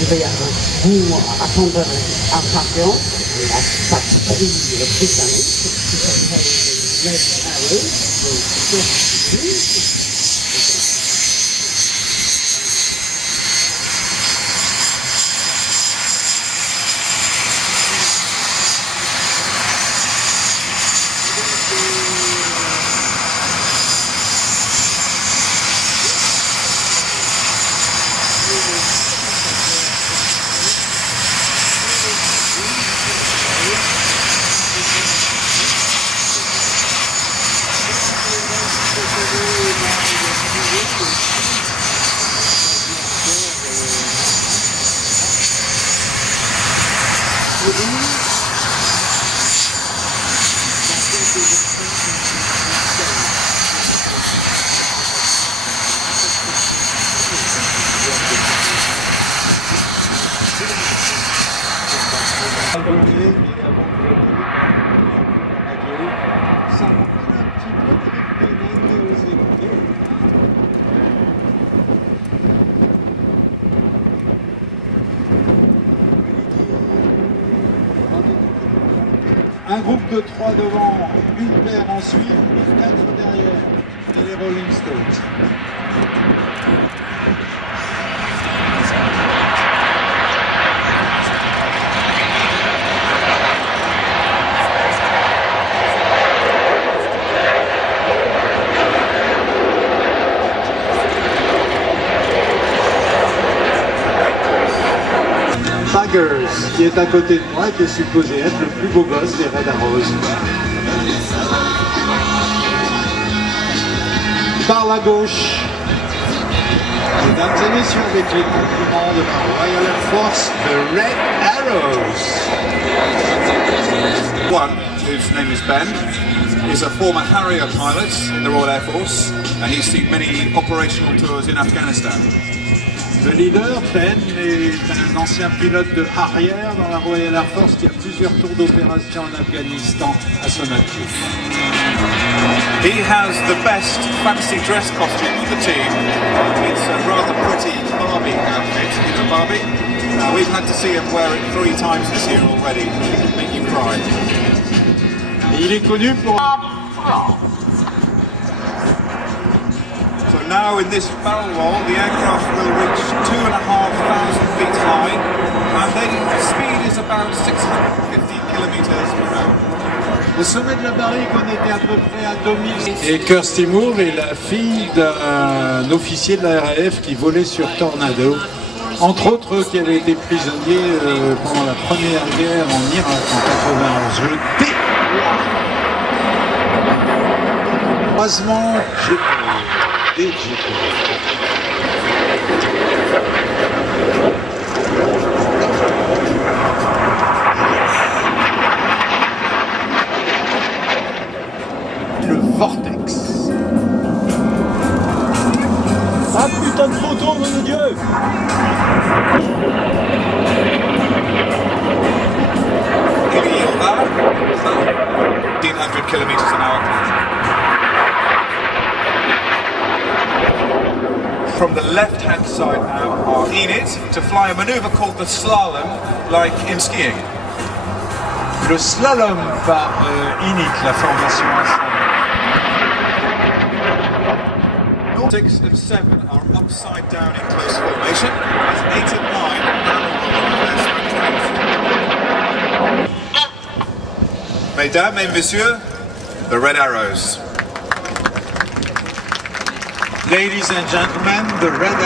il va y avoir pour attendre un champion, la patrie britannique, qui s'appelle Red Arrow, Un groupe de 3 devant, une paire ensuite, 4 derrière, et les Rolling Stones. Baggers, qui est à côté de moi, qui est supposé être le plus beau gosse des Red Arrows. Par la gauche, mesdames et messieurs, avec les compliments de la Royal Air Force, the Red Arrows. One, whose name is Ben, is a former Harrier pilot in the Royal Air Force, and he's seen many operational tours in Afghanistan. Le leader, Ben, est un ancien pilote de Harrier dans la Royal Air Force qui a plusieurs tours d'opération en Afghanistan à son actif. He has the best fancy dress costume of the team. It's a rather pretty Barbie outfit, you know Barbie? We've had to see him wear it 3 times this year already. It'll make you cry. Et il est connu pour... So now in this barrel roll, the aircraft will reach 2,500 feet high, and the speed is about 650 kilometers per hour. Au sommet de la barrique, on était à peu près à 2000. Et Kirsty Moore est la fille d'un officier de la RAF qui volait sur Tornado, entre autres qui avait été prisonnier pendant la première guerre en Irak en 91. Le croisement le vortex. Ah putain de photo, mon Dieu! 1,500 kilometers an hour. From the left-hand side now are Enid to fly a maneuver called the slalom, like in skiing. Le slalom par Enid, la formation ensemble. 6 and 7 are upside down in close formation. As 8 and 9 barrel roll on. Mesdames et messieurs, the Red Arrows. Ladies and gentlemen, the Red